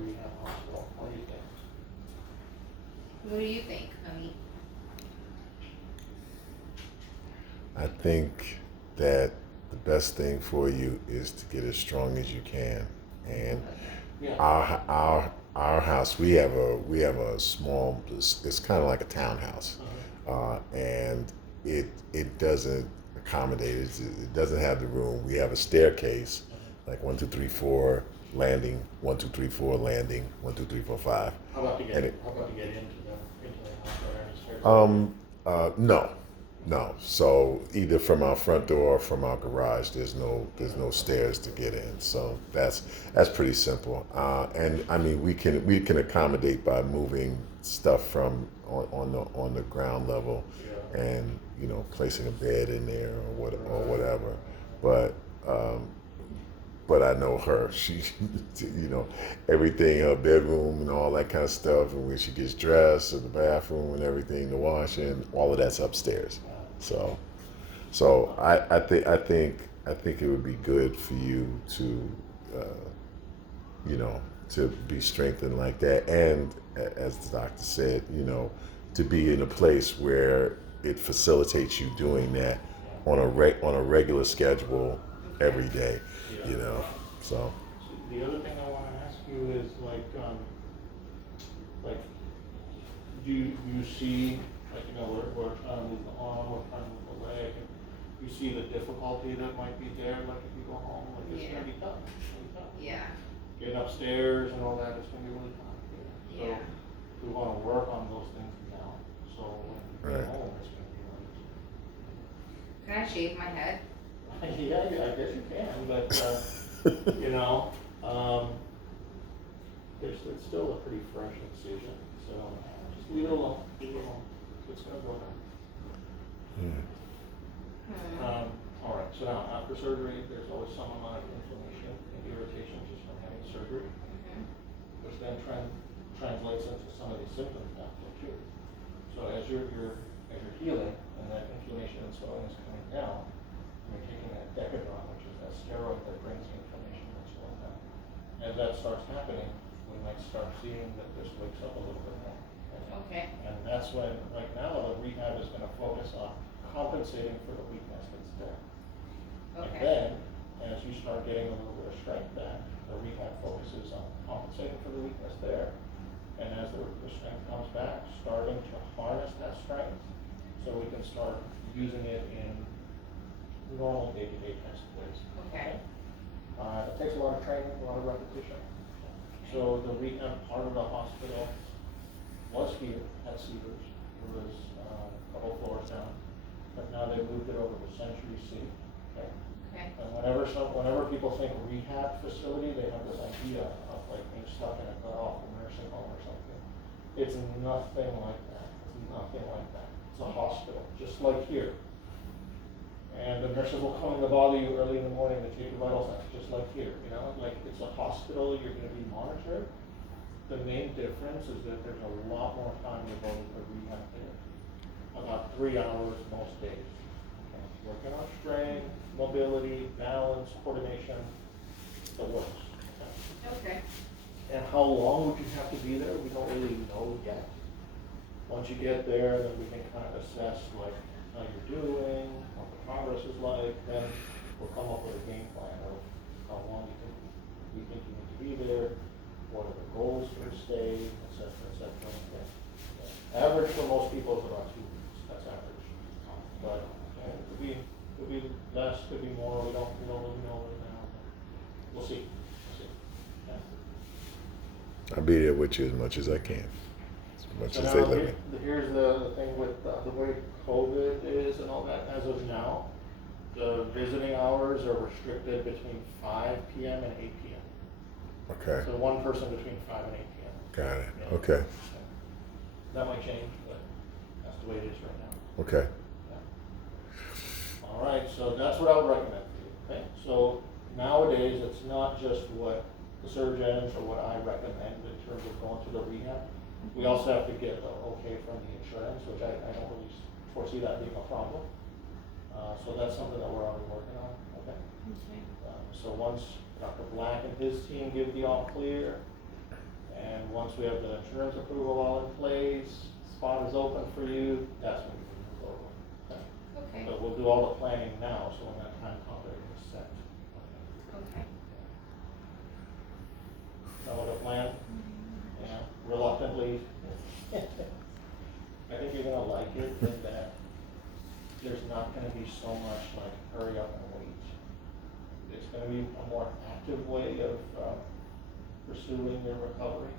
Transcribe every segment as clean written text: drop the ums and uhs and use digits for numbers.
rehab hospital. What do you think? What do you think, honey? I think that the best thing for you is to get as strong as you can. And Yeah. our house, we have a small. It's kind of like a townhouse, and it doesn't accommodate. It doesn't have the room. We have a staircase, like 1, 2, 3, 4 landing, 1, 2, 3, 4 landing, 1, 2, 3, 4, 5. How about to get And it, how about to get into the house? Are there any stairs? no, no. So either from our front door or from our garage, there's no stairs to get in. So that's pretty simple. And I mean, we can accommodate by moving stuff from on the ground level, Yeah. and placing a bed in there or whatever. But but I know her. She, everything, her bedroom and all that kind of stuff, and when she gets dressed, and the bathroom and everything, the washing, all of that's upstairs. So, I think it would be good for you to, to be strengthened like that, and as the doctor said, to be in a place where it facilitates you doing that on a regular schedule every day. Yeah. You know, so. So the other thing I want to ask you is like, do you see, like, we're trying to move the arm, we're trying to move the leg, and you see the difficulty that might be there, like if you go home, like it's Yeah. gonna be tough. It's gonna be tough. Yeah. Getting upstairs and all that, it's gonna be really tough. So Yeah. we want to work on those things now. So when you Right. get home, it's gonna be like. Can I shave my head? Yeah, I guess you can, but you know, it's still a pretty fresh incision, so just leave it alone. Leave it alone. It's gonna go down. Hmm. All right. So now after surgery, there's always some amount of inflammation and irritation just from having surgery, which then translates into some of these symptoms after too. So as you're healing and that inflammation and swelling is coming down, you're taking that Decadron, which is that steroid that brings the inflammation and swelling down. As that starts happening, we might start seeing that this wakes up a little bit more. Okay. And that's when, like now, the rehab is going to focus on compensating for the weakness that's there. And Okay. then, as you start getting a little bit of strength back, the rehab focuses on compensating for the weakness there. And as the strength comes back, starting to harness that strength so we can start using it in normal day-to-day types of ways. Okay. It takes a lot of training, a lot of repetition. So the rehab part of the hospital was here at Cedars. It was a couple floors down, but now they moved it over to Century C. Okay. Okay. And whenever people think rehab facility, they have this idea of like being stuck in a cut-off nursing home or something. It's nothing like that. It's nothing like that. It's a hospital, just like here. And the nurses will come in to bother you early in the morning to take your vital signs, just like here. Like it's a hospital. You're going to be monitored. The main difference is that there's a lot more time devoted to rehab there. About 3 hours most days. Okay. Working on strength, mobility, balance, coordination, the works. Okay. Okay. And how long would you have to be there? We don't really know yet. Once you get there, then we can kind of assess like how you're doing, what the progress is like. Then we'll come up with a game plan of how long you think you need to be there, what are the goals for the stay, et cetera, et cetera. Okay. Average for most people is about 2 weeks. That's average. But it could be less, could be more. We don't really know right now. We'll see. Okay. I'll be there with you as much as I can, as much So as they now, let me. here's the thing with the way COVID is and all that. As of now, the visiting hours are restricted between 5 p.m. and 8 p.m. Okay, So one person between 5 and 8 p.m. got it. Yeah. Okay, That might change, but that's the way it is right now. okay. Yeah. All right, so that's what I would recommend for you. Okay, so nowadays it's not just what the surgeons or what I recommend in terms of going to the rehab. We also have to get the okay from the insurance, which I don't really foresee that being a problem. So that's something that we're already working on. Okay. Okay. So once Dr. Black and his team give the all clear, once we have the insurance approval all in place, spot is open for you, that's when we can move forward. Okay? Okay, But we'll do all the planning now, so when that time comes, everything's set. okay. Know the plan? Yeah, reluctantly. I think you're gonna like it in that there's not gonna be so much like hurry up and wait. It's gonna be a more active way of pursuing your recovery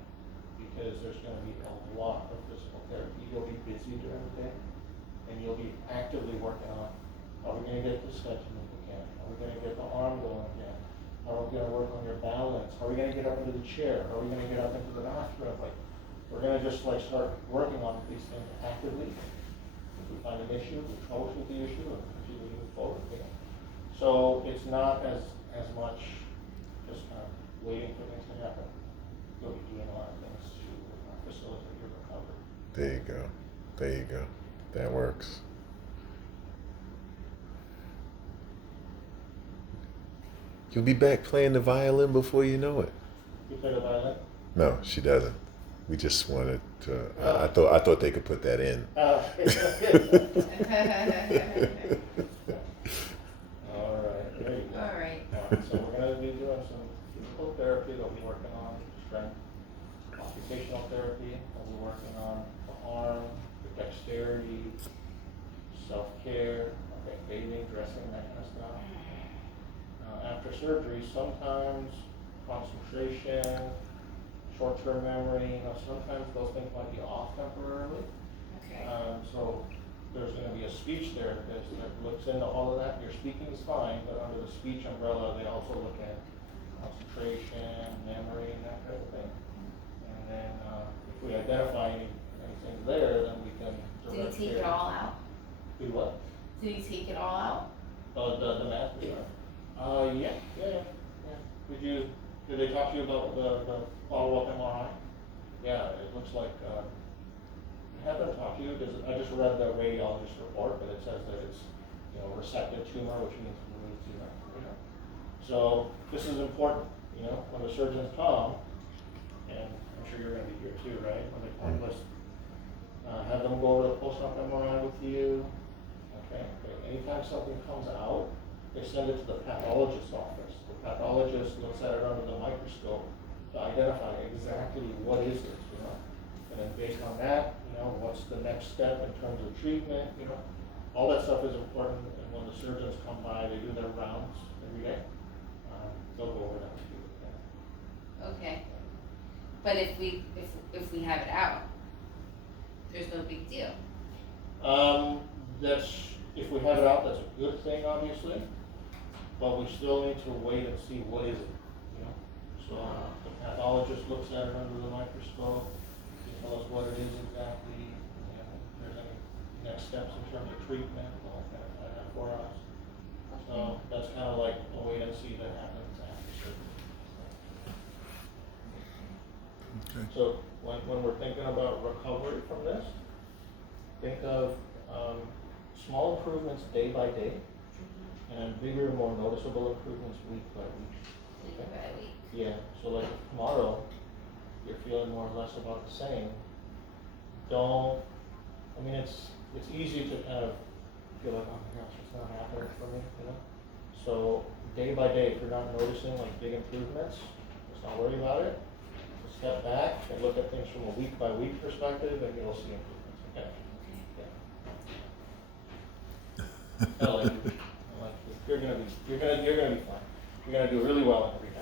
because there's gonna be a lot of physical therapy. You'll be busy during the day and you'll be actively working on, are we gonna get the steps moving again? Are we gonna get the arm going again? Are we gonna work on your balance? Are we gonna get up into the chair? Are we gonna get up into the bathroom? Like, we're gonna just like start working on these things actively. If we find an issue, we troubleshoot the issue and continue to move forward. You know? So it's not as much just kind of waiting for things to happen. You'll be doing a lot of things to facilitate your recovery. There you go. There you go. That works. You'll be back playing the violin before you know it. You play the violin? No, she doesn't. We just wanted to. I thought they could put that in. All right, there you go. All right. So we're gonna be doing some physical therapy, we'll be working on strength, occupational therapy, we'll be working on the arm, the dexterity, self-care, okay, bathing, dressing, that kind of stuff. After surgery, sometimes concentration, short-term memory, sometimes those things might be off temporarily. Okay. So there's gonna be a speech therapist that looks into all of that. Your speaking is fine, but under the speech umbrella, they also look at concentration, memory, and that kind of thing. And then, if we identify anything there, then we can Did he direct take care. it all out? Do what? Did he take it all out? The math design? Yeah. Did they talk to you about the follow-up MRI? Yeah, it looks like, have them talk to you, because I just read the radiologist report, but it says that it's, resected tumor, which means removed tumor, So this is important, when the surgeons come, and I'm sure you're gonna be here too, right? When they come, let's, have them go to the post-op MRI with you, okay? Anytime something comes out, they send it to the pathologist's office. The pathologist looks at it under the microscope to identify exactly what is it, And then based on that, what's the next step in terms of treatment, All that stuff is important, and when the surgeons come by, they do their rounds every day. They'll go over that with you. Okay. But if we have it out, there's no big deal. If we have it out, that's a good thing, obviously, but we still need to wait and see what is it, So the pathologist looks at it under the microscope, they tell us what it is exactly, and if there's any next steps in terms of treatment, they'll identify that for us. So that's kind of like a wait and see that happens after surgery. Okay. So when we're thinking about recovery from this, think of small improvements day by day, and bigger, more noticeable improvements week by week. Week by week. Yeah, so like if tomorrow, you're feeling more or less about the same, it's easy to kind of feel like, oh my gosh, it's not happening for me, So day by day, if you're not noticing like big improvements, let's not worry about it. Just step back and look at things from a week by week perspective, and you'll see improvements, okay? I like you. You're gonna be fine. You're gonna do really well in rehab.